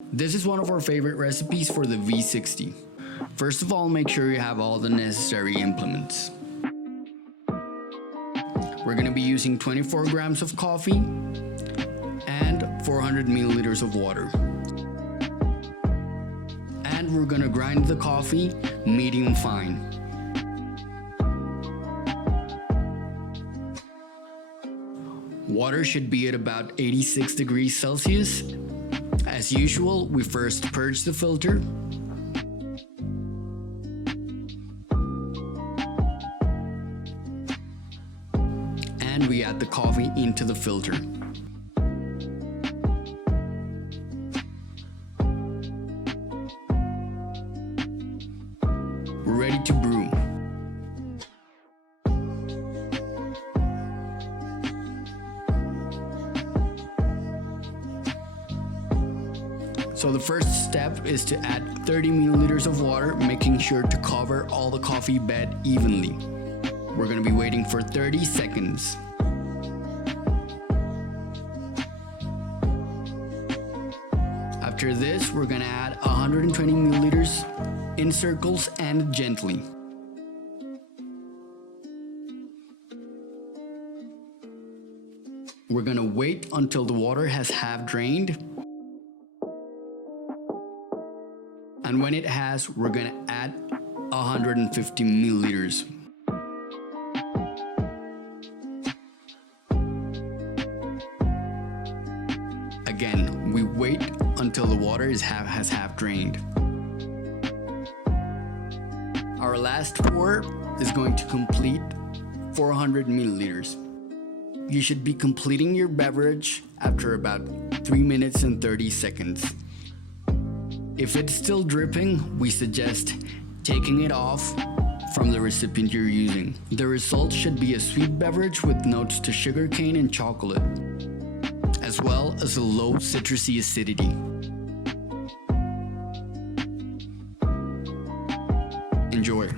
This is one of our favorite recipes for the V60. First of all, make sure you have all the necessary implements. We're going to be using 24 grams of coffee and 400 milliliters of water. And we're going to grind the coffee medium fine. Water should be at about 86 degrees Celsius. As usual, we first purge the filter. And we add the coffee into the filter. We're ready to brew. So the first step is to add 30 milliliters of water, making sure to cover all the coffee bed evenly. We're going to be waiting for 30 seconds. After this, we're going to add 120 milliliters in circles and gently. We're going to wait until the water has half drained. And when it has, we're going to add 150 milliliters. Again, we wait until the water has half drained. Our last pour is going to complete 400 milliliters. You should be completing your beverage after about 3 minutes and 30 seconds. If it's still dripping, we suggest taking it off from the recipient you're using. The result should be a sweet beverage with notes to sugarcane and chocolate, as well as a low citrusy acidity. Enjoy.